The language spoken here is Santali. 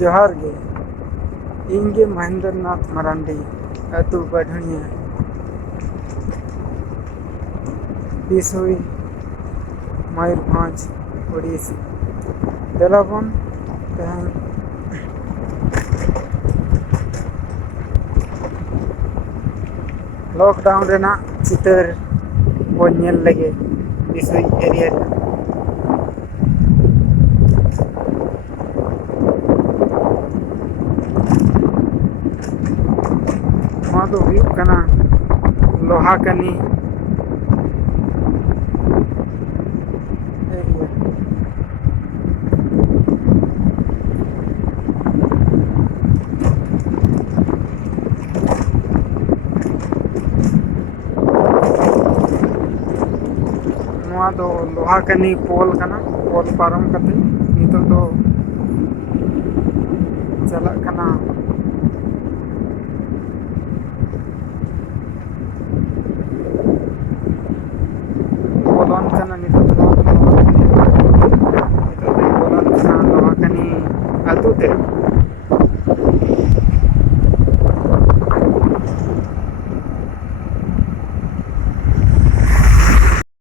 जोहार गे इंगे महेंद्र नाथ मरांडी अतु बढ़िया बिसुई मयूरभंज उड़ीसा देलाबन तेहन लॉकडाउन रेनाक चितार बन नेल लगे बिसुई एरिया लोहा कनी एरिया लोहा कनी पोल कना पोल पारम कते नितो दो